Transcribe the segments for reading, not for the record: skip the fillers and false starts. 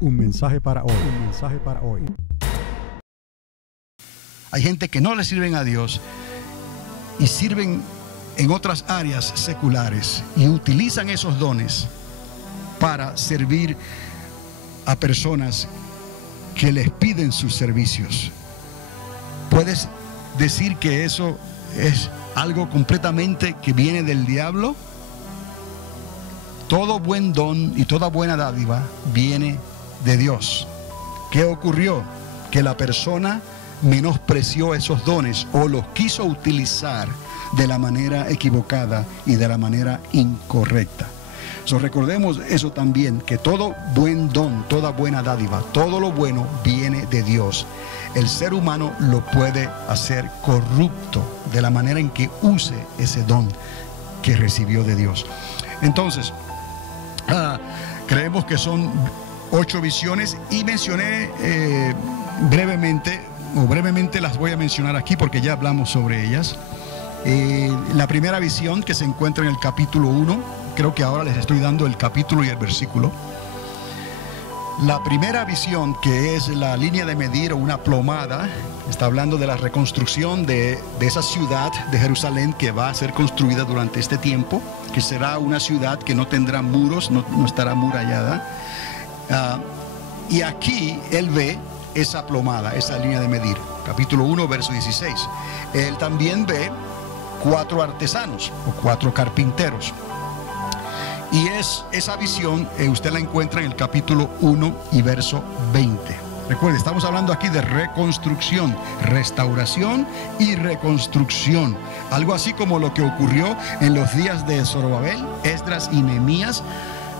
Un mensaje para hoy. Un mensaje para hoy. Hay gente que no le sirven a Dios y sirven en otras áreas seculares y utilizan esos dones para servir a personas que les piden sus servicios. ¿Puedes decir que eso es algo completamente que viene del diablo? Todo buen don y toda buena dádiva viene de Dios. ¿Qué ocurrió? Que la persona menospreció esos dones o los quiso utilizar de la manera equivocada y de la manera incorrecta. Recordemos eso también, que todo buen don, toda buena dádiva, todo lo bueno viene de Dios. El ser humano lo puede hacer corrupto de la manera en que use ese don que recibió de Dios. Entonces, creemos que son 8 visiones y mencioné brevemente las voy a mencionar aquí porque ya hablamos sobre ellas. La primera visión, que se encuentra en el capítulo 1, creo que ahora les estoy dando el capítulo y el versículo. La primera visión, que es la línea de medir o una plomada, está hablando de la reconstrucción de esa ciudad de Jerusalén que va a ser construida durante este tiempo, que será una ciudad que no tendrá muros, no estará amurallada. Y aquí él ve esa plomada, esa línea de medir. Capítulo 1, verso 16. Él también ve 4 artesanos o 4 carpinteros. Y esa visión usted la encuentra en el capítulo 1 y verso 20. Recuerde, estamos hablando aquí de reconstrucción, restauración y reconstrucción. Algo así como lo que ocurrió en los días de Zorobabel, Esdras y Nehemías,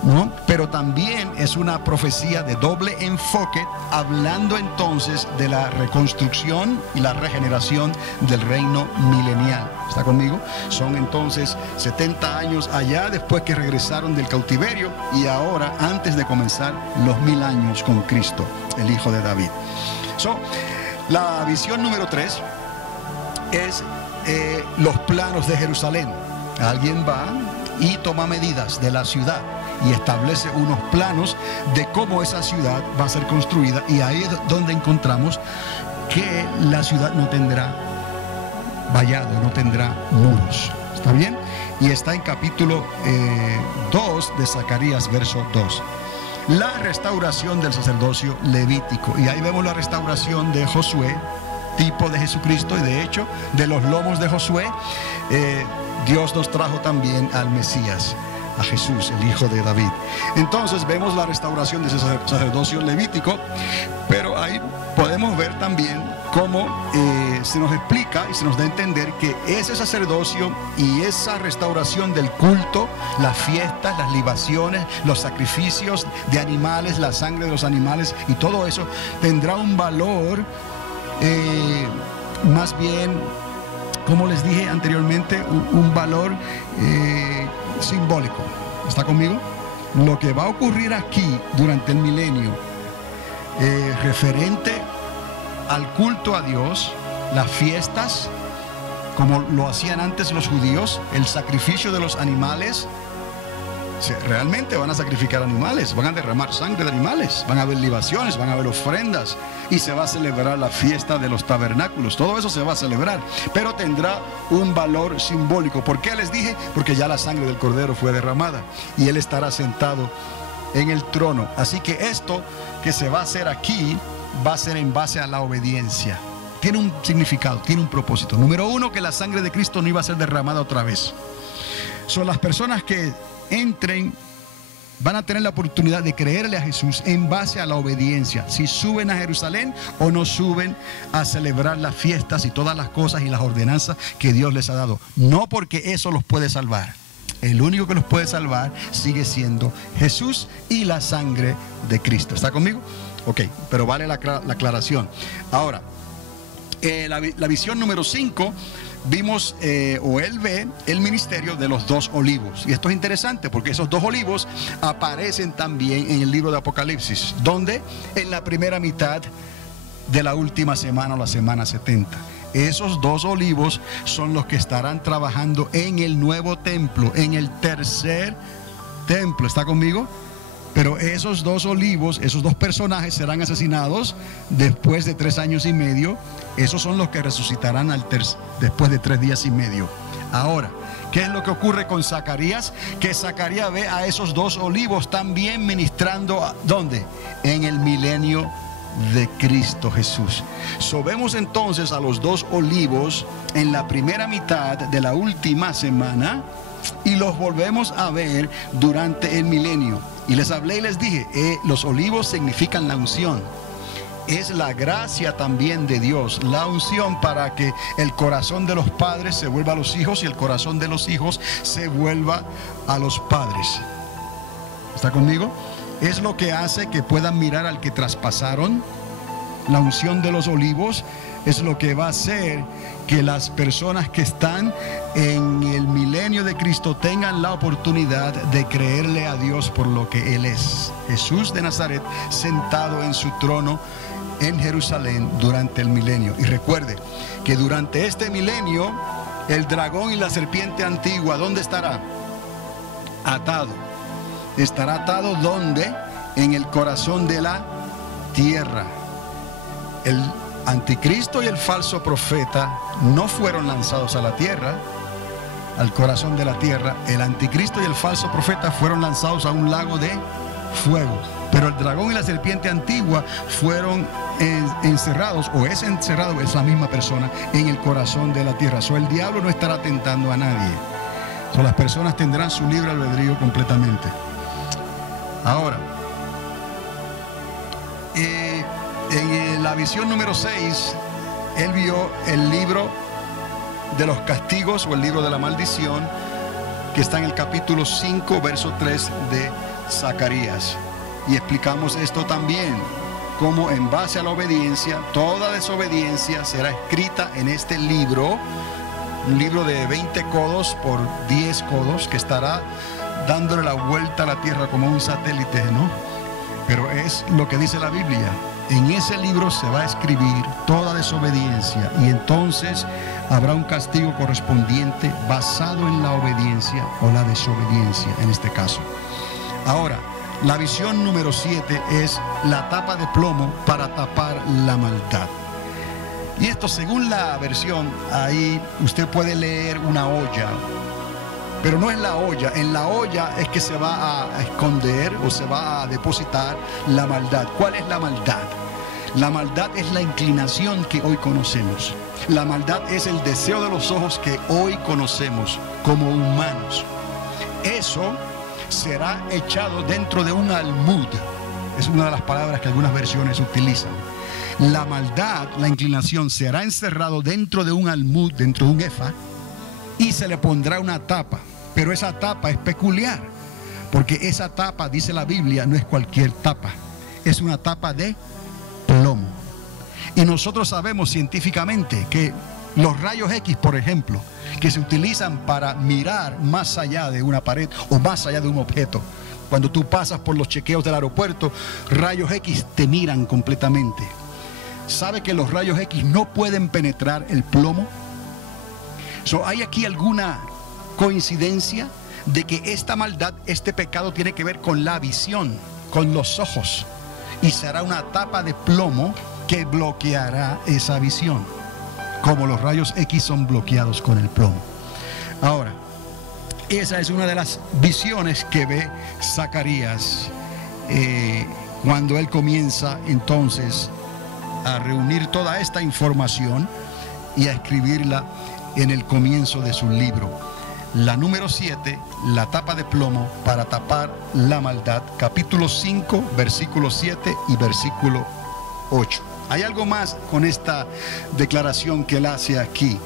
¿no? Pero también es una profecía de doble enfoque, hablando entonces de la reconstrucción y la regeneración del reino milenial. ¿Está conmigo? Son entonces 70 años allá después que regresaron del cautiverio y ahora antes de comenzar los 1000 años con Cristo, el Hijo de David. La visión número 3 es los planos de Jerusalén. Alguien va y toma medidas de la ciudad y establece unos planos de cómo esa ciudad va a ser construida, y ahí es donde encontramos que la ciudad no tendrá vallado, no tendrá muros. ¿Está bien? Y está en capítulo 2 de Zacarías, verso 2. La restauración del sacerdocio levítico, y ahí vemos la restauración de Josué, tipo de Jesucristo, y de hecho de los lomos de Josué Dios nos trajo también al Mesías, a Jesús, el Hijo de David. Entonces vemos la restauración de ese sacerdocio levítico, pero ahí podemos ver también cómo se nos explica y se nos da a entender que ese sacerdocio y esa restauración del culto, las fiestas, las libaciones, los sacrificios de animales, la sangre de los animales y todo eso tendrá un valor más bien, como les dije anteriormente, un valor simbólico. ¿Está conmigo? Lo que va a ocurrir aquí durante el milenio, referente al culto a Dios, las fiestas, como lo hacían antes los judíos, el sacrificio de los animales. Realmente van a sacrificar animales, van a derramar sangre de animales, van a haber libaciones, van a haber ofrendas, y se va a celebrar la fiesta de los tabernáculos. Todo eso se va a celebrar, pero tendrá un valor simbólico. ¿Por qué les dije? Porque ya la sangre del cordero fue derramada y él estará sentado en el trono. Así que esto que se va a hacer aquí va a ser en base a la obediencia. Tiene un significado, tiene un propósito. Número 1, que la sangre de Cristo no iba a ser derramada otra vez. Son las personas que entren, van a tener la oportunidad de creerle a Jesús en base a la obediencia, si suben a Jerusalén o no suben a celebrar las fiestas y todas las cosas y las ordenanzas que Dios les ha dado. No porque eso los puede salvar. El único que los puede salvar sigue siendo Jesús y la sangre de Cristo. ¿Está conmigo? Ok, pero vale la aclaración. Ahora, la visión número 5, vimos, o él ve el ministerio de los 2 olivos. Y esto es interesante porque esos 2 olivos aparecen también en el libro de Apocalipsis, donde en la primera mitad de la última semana o la semana 70. Esos 2 olivos son los que estarán trabajando en el nuevo templo, en el tercer templo. ¿Está conmigo? Pero esos dos olivos, esos dos personajes serán asesinados después de 3 años y medio. Esos son los que resucitarán después de 3 días y medio. Ahora, ¿qué es lo que ocurre con Zacarías? Que Zacarías ve a esos dos olivos también ministrando, ¿dónde? En el milenio de Cristo Jesús. Vemos entonces a los dos olivos en la primera mitad de la última semana y los volvemos a ver durante el milenio. Y les hablé y les dije, los olivos significan la unción. Es la gracia también de Dios, la unción para que el corazón de los padres se vuelva a los hijos y el corazón de los hijos se vuelva a los padres. ¿Está conmigo? Es lo que hace que puedan mirar al que traspasaron. La unción de los olivos es lo que va a hacer que las personas que están en el milenio de Cristo tengan la oportunidad de creerle a Dios por lo que Él es. Jesús de Nazaret sentado en su trono en Jerusalén durante el milenio. Y recuerde que durante este milenio el dragón y la serpiente antigua, ¿dónde estará? Atado. ¿Estará atado dónde? En el corazón de la tierra. El anticristo y el falso profeta no fueron lanzados a la tierra, al corazón de la tierra. El anticristo y el falso profeta fueron lanzados a un lago de fuego. Pero el dragón y la serpiente antigua fueron encerrados, o es encerrado, es la misma persona, en el corazón de la tierra. El diablo no estará tentando a nadie. Las personas tendrán su libre albedrío completamente. Ahora, en la visión número 6, él vio el libro de los castigos o el libro de la maldición, que está en el capítulo 5, verso 3 de Zacarías. Y explicamos esto también, como en base a la obediencia, toda desobediencia será escrita en este libro, un libro de 20 codos por 10 codos, que estará dándole la vuelta a la tierra como un satélite, ¿no? Pero es lo que dice la Biblia. En ese libro se va a escribir toda desobediencia y entonces habrá un castigo correspondiente basado en la obediencia o la desobediencia en este caso. Ahora, la visión número 7 es la tapa de plomo para tapar la maldad. Y esto, según la versión, ahí usted puede leer una olla, pero no es la olla. En la olla es que se va a esconder o se va a depositar la maldad. ¿Cuál es la maldad? La maldad es la inclinación que hoy conocemos. La maldad es el deseo de los ojos que hoy conocemos como humanos. Eso será echado dentro de un almud. Es una de las palabras que algunas versiones utilizan. La maldad, la inclinación, será encerrado dentro de un almud, dentro de un efa, y se le pondrá una tapa. Pero esa tapa es peculiar, porque esa tapa, dice la Biblia, no es cualquier tapa. Es una tapa de plomo. Y nosotros sabemos científicamente que los rayos X, por ejemplo, que se utilizan para mirar más allá de una pared o más allá de un objeto. Cuando tú pasas por los chequeos del aeropuerto, rayos X te miran completamente. ¿Sabe que los rayos X no pueden penetrar el plomo? ¿Hay aquí alguna coincidencia de que esta maldad, este pecado tiene que ver con la visión, con los ojos? Y será una tapa de plomo que bloqueará esa visión, como los rayos X son bloqueados con el plomo. Ahora, esa es una de las visiones que ve Zacarías cuando él comienza entonces a reunir toda esta información y a escribirla en el comienzo de su libro. La número 7, la tapa de plomo para tapar la maldad, capítulo 5, versículo 7 y versículo 8. Hay algo más con esta declaración que él hace aquí,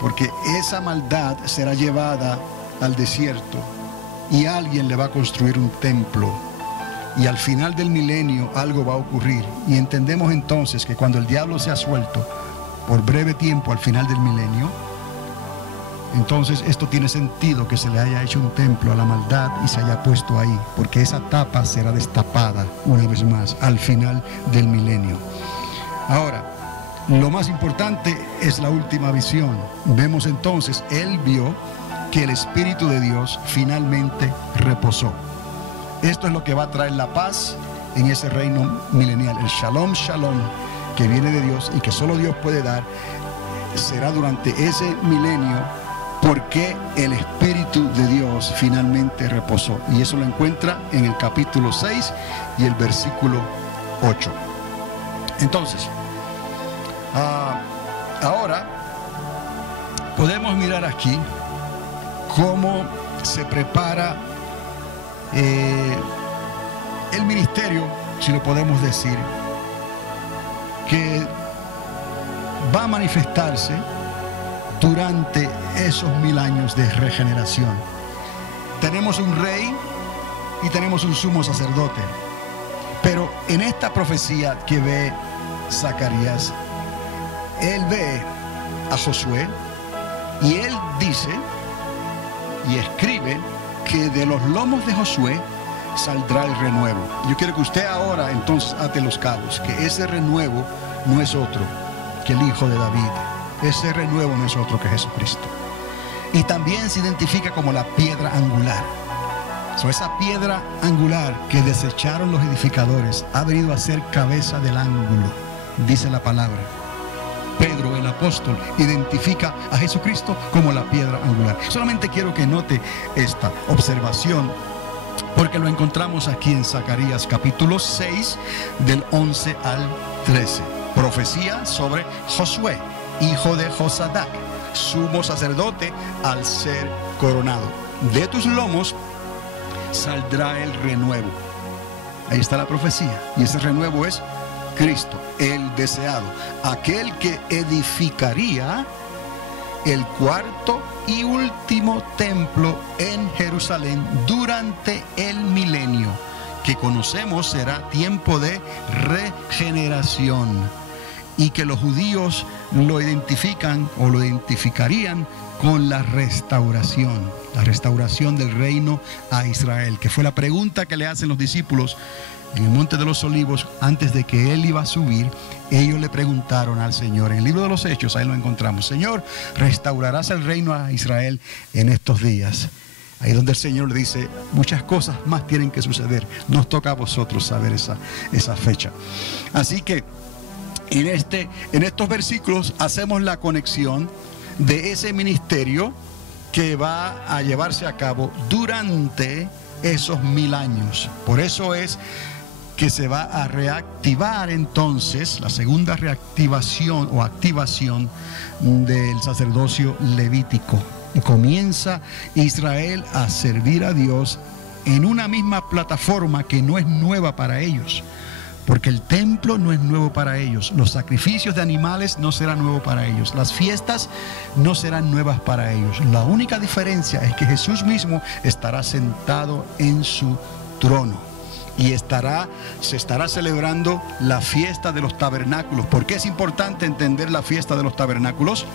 porque esa maldad será llevada al desierto y alguien le va a construir un templo, y al final del milenio algo va a ocurrir, y entendemos entonces que cuando el diablo sea suelto por breve tiempo al final del milenio, entonces esto tiene sentido, que se le haya hecho un templo a la maldad y se haya puesto ahí, porque esa tapa será destapada una vez más al final del milenio. Ahora, lo más importante es la última visión. Vemos entonces, él vio que el Espíritu de Dios finalmente reposó. Esto es lo que va a traer la paz en ese reino milenial. El Shalom, Shalom, que viene de Dios y que solo Dios puede dar, será durante ese milenio, porque el Espíritu de Dios finalmente reposó. Y eso lo encuentra en el capítulo 6 y el versículo 8. Entonces, ahora podemos mirar aquí cómo se prepara el ministerio, si lo podemos decir, que va a manifestarse durante esos 1000 años de regeneración. Tenemos un rey y tenemos un sumo sacerdote, pero en esta profecía que ve Zacarías, él ve a Josué y él dice y escribe que de los lomos de Josué saldrá el renuevo. Yo quiero que usted ahora entonces ate los cabos, que ese renuevo no es otro que el Hijo de David. Ese renuevo no es otro que Jesucristo. Y también se identifica como la piedra angular. Esa piedra angular que desecharon los edificadores ha venido a ser cabeza del ángulo, dice la palabra. Pedro, el apóstol, identifica a Jesucristo como la piedra angular. Solamente quiero que note esta observación, porque lo encontramos aquí en Zacarías capítulo 6, del 11 al 13. Profecía sobre Josué, hijo de Josadac, sumo sacerdote al ser coronado. De tus lomos saldrá el renuevo. Ahí está la profecía. Y ese renuevo es Cristo, el deseado, aquel que edificaría el cuarto y último templo en Jerusalén durante el milenio, que conocemos será tiempo de regeneración, y que los judíos lo identifican o lo identificarían con la restauración del reino a Israel, que fue la pregunta que le hacen los discípulos en el Monte de los Olivos antes de que él iba a subir. Ellos le preguntaron al Señor, en el libro de los Hechos, ahí lo encontramos: Señor, ¿restaurarás el reino a Israel en estos días? Ahí es donde el Señor le dice: muchas cosas más tienen que suceder, nos toca a vosotros saber esa fecha. Así que en estos versículos hacemos la conexión de ese ministerio que va a llevarse a cabo durante esos 1000 años. Por eso es que se va a reactivar entonces la segunda reactivación o activación del sacerdocio levítico. Y comienza Israel a servir a Dios en una misma plataforma que no es nueva para ellos, porque el templo no es nuevo para ellos, los sacrificios de animales no serán nuevos para ellos, las fiestas no serán nuevas para ellos. La única diferencia es que Jesús mismo estará sentado en su trono y se estará celebrando la fiesta de los tabernáculos. ¿Por qué es importante entender la fiesta de los tabernáculos?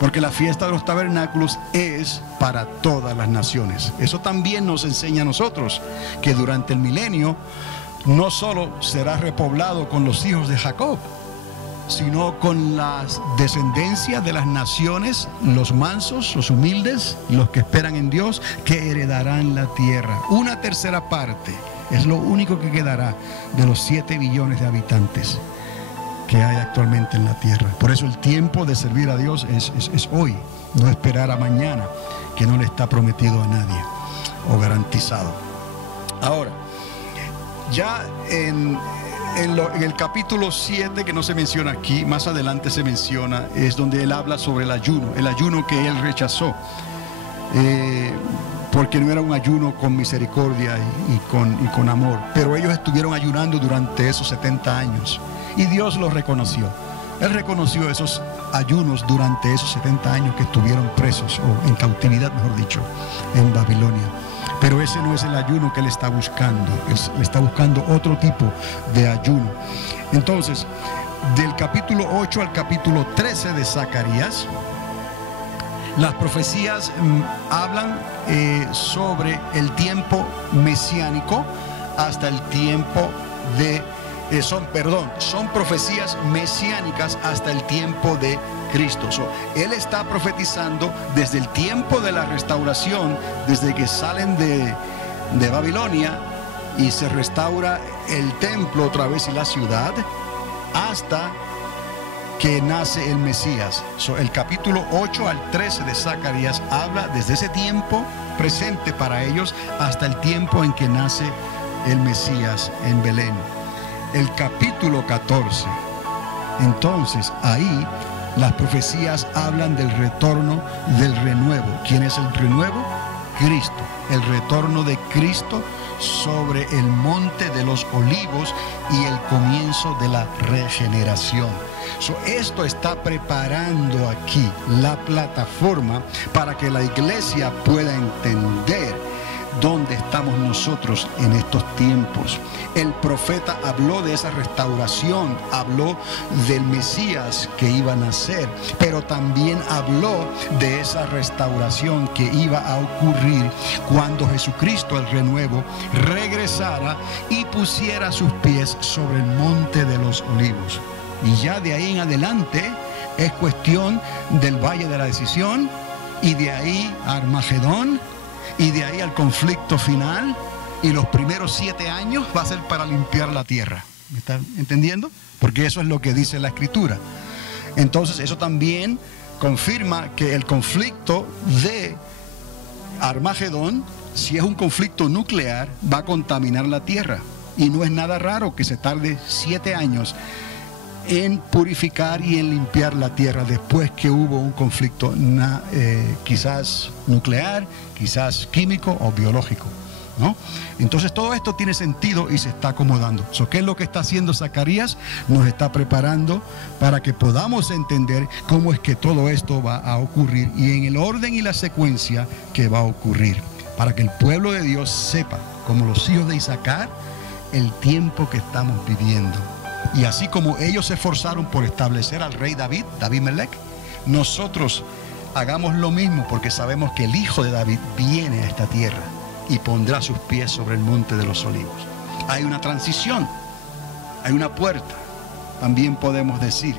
Porque la fiesta de los tabernáculos es para todas las naciones. Eso también nos enseña a nosotros que durante el milenio no solo será repoblado con los hijos de Jacob, sino con las descendencias de las naciones, los mansos, los humildes, los que esperan en Dios, que heredarán la tierra. 1/3 parte es lo único que quedará de los 7 billones de habitantes que hay actualmente en la tierra. Por eso el tiempo de servir a Dios es hoy, no esperar a mañana, que no le está prometido a nadie o garantizado. Ahora, ya en el capítulo 7, que no se menciona aquí, más adelante se menciona, es donde él habla sobre el ayuno que él rechazó, porque no era un ayuno con misericordia y con amor, pero ellos estuvieron ayunando durante esos 70 años y Dios los reconoció. Él reconoció esos ayunos durante esos 70 años que estuvieron presos, o en cautividad, mejor dicho, en Babilonia. Pero ese no es el ayuno que él está buscando. Él está buscando otro tipo de ayuno. Entonces, del capítulo 8 al capítulo 13 de Zacarías, las profecías hablan sobre el tiempo mesiánico hasta el tiempo de... son profecías mesiánicas hasta el tiempo de Cristo. Él está profetizando desde el tiempo de la restauración, desde que salen de Babilonia y se restaura el templo otra vez y la ciudad hasta que nace el Mesías. El capítulo 8 al 13 de Zacarías habla desde ese tiempo presente para ellos hasta el tiempo en que nace el Mesías en Belén. El capítulo 14, entonces ahí las profecías hablan del retorno del renuevo. ¿Quién es el renuevo? Cristo. El retorno de Cristo sobre el monte de los olivos y el comienzo de la regeneración. Esto está preparando aquí la plataforma para que la iglesia pueda entender dónde estamos nosotros en estos tiempos. El profeta habló de esa restauración, habló del Mesías que iba a nacer, pero también habló de esa restauración que iba a ocurrir cuando Jesucristo, el renuevo, regresara y pusiera sus pies sobre el monte de los olivos. Y ya de ahí en adelante es cuestión del valle de la decisión, y de ahí a Armagedón, y de ahí al conflicto final, y los primeros 7 años va a ser para limpiar la tierra. ¿Me están entendiendo? Porque eso es lo que dice la Escritura. Entonces eso también confirma que el conflicto de Armagedón, si es un conflicto nuclear, va a contaminar la tierra. Y no es nada raro que se tarde 7 años en purificar y en limpiar la tierra después que hubo un conflicto quizás nuclear, quizás químico o biológico, ¿no? Entonces todo esto tiene sentido y se está acomodando. ¿Qué es lo que está haciendo Zacarías? Nos está preparando para que podamos entender cómo es que todo esto va a ocurrir y en el orden y la secuencia que va a ocurrir, para que el pueblo de Dios sepa, como los hijos de Isaacar, el tiempo que estamos viviendo. Y así como ellos se esforzaron por establecer al rey David, David-Melech, nosotros hagamos lo mismo, porque sabemos que el hijo de David viene a esta tierra y pondrá sus pies sobre el monte de los olivos. Hay una transición, hay una puerta. También podemos decir,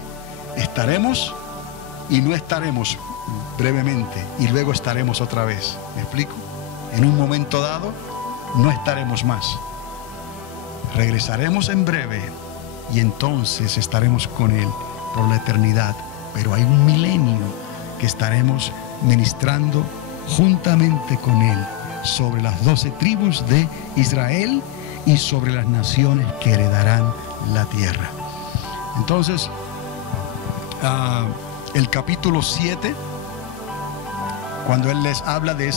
estaremos y no estaremos brevemente, y luego estaremos otra vez. ¿Me explico? En un momento dado no estaremos más. Regresaremos en breve y entonces estaremos con Él por la eternidad. Pero hay un milenio que estaremos ministrando juntamente con Él sobre las 12 tribus de Israel y sobre las naciones que heredarán la tierra. Entonces, el capítulo 7, cuando Él les habla de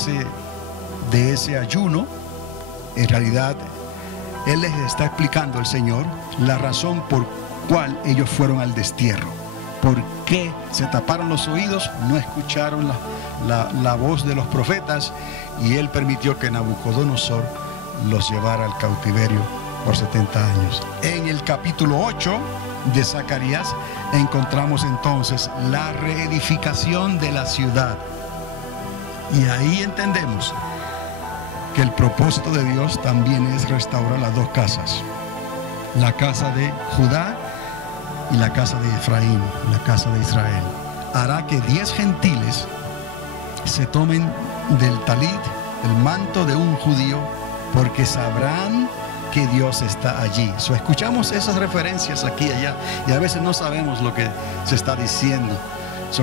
ese ayuno, en realidad Él les está explicando al Señor la razón por cual ellos fueron al destierro. ¿Por qué se taparon los oídos? No escucharon la voz de los profetas, y Él permitió que Nabucodonosor los llevara al cautiverio por 70 años. En el capítulo 8 de Zacarías encontramos entonces la reedificación de la ciudad. Y ahí entendemos que el propósito de Dios también es restaurar las dos casas, la casa de Judá y la casa de Efraín, la casa de Israel. Hará que 10 gentiles se tomen del talit, el manto de un judío, porque sabrán que Dios está allí. Escuchamos esas referencias aquí y allá, y a veces no sabemos lo que se está diciendo.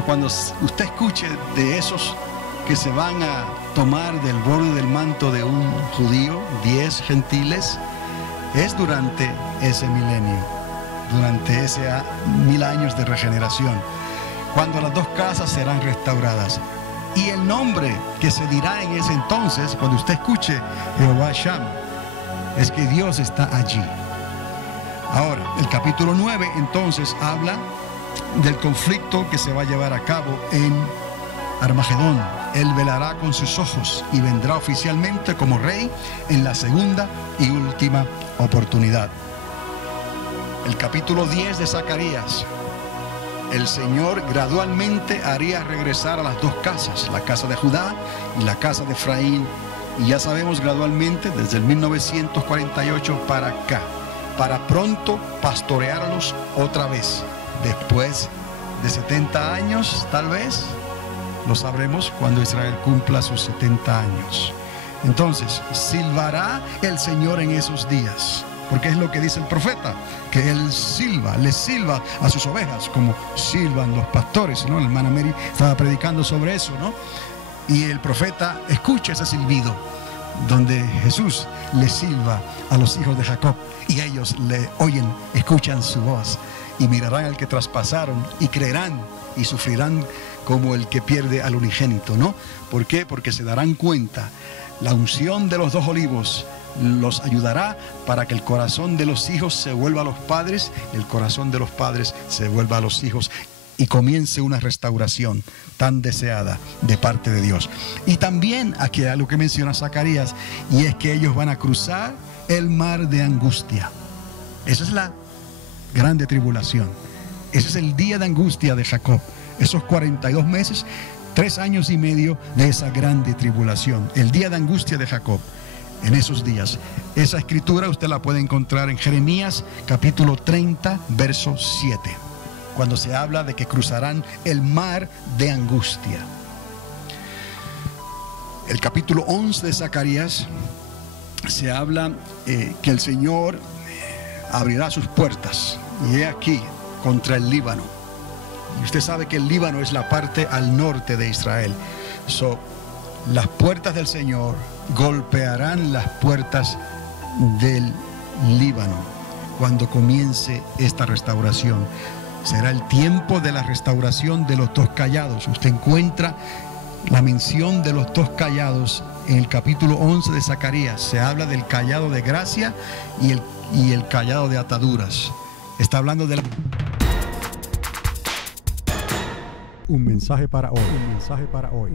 Cuando usted escuche de esos que se van a tomar del borde del manto de un judío, 10 gentiles, es durante ese milenio, durante ese 1000 años de regeneración, cuando las dos casas serán restauradas. Y el nombre que se dirá en ese entonces, cuando usted escuche Jehová Shammah, es que Dios está allí. Ahora, el capítulo 9 entonces habla del conflicto que se va a llevar a cabo en Armagedón. Él velará con sus ojos y vendrá oficialmente como rey en la segunda y última oportunidad. El capítulo 10 de Zacarías: el Señor gradualmente haría regresar a las dos casas, la casa de Judá y la casa de Efraín. Y ya sabemos, gradualmente, desde el 1948 para acá, para pronto pastorearlos otra vez. Después de 70 años, tal vez, lo sabremos cuando Israel cumpla sus 70 años. Entonces, silbará el Señor en esos días, porque es lo que dice el profeta, que Él silba, le silba a sus ovejas, como silban los pastores, ¿no? La hermana Mary estaba predicando sobre eso, ¿no? Y el profeta escucha ese silbido, donde Jesús le silba a los hijos de Jacob, y ellos le oyen, escuchan su voz, y mirarán al que traspasaron, y creerán, y sufrirán como el que pierde al unigénito, ¿no? ¿Por qué? Porque se darán cuenta. La unción de los dos olivos los ayudará para que el corazón de los hijos se vuelva a los padres, el corazón de los padres se vuelva a los hijos, y comience una restauración tan deseada de parte de Dios. Y también aquí hay algo que menciona Zacarías, y es que ellos van a cruzar el mar de angustia. Esa es la grande tribulación. Ese es el día de angustia de Jacob. Esos 42 meses, 3 años y medio de esa grande tribulación. El día de angustia de Jacob. En esos días. Esa escritura usted la puede encontrar en Jeremías capítulo 30, verso 7. Cuando se habla de que cruzarán el mar de angustia. El capítulo 11 de Zacarías se habla que el Señor abrirá sus puertas. Y he aquí contra el Líbano. Y usted sabe que el Líbano es la parte al norte de Israel. Las puertas del Señor golpearán las puertas del Líbano cuando comience esta restauración. Será el tiempo de la restauración de los dos callados. Usted encuentra la mención de los dos callados en el capítulo 11 de Zacarías. Se habla del callado de gracia y el callado de ataduras. Está hablando de la... Un mensaje para hoy. Un mensaje para hoy.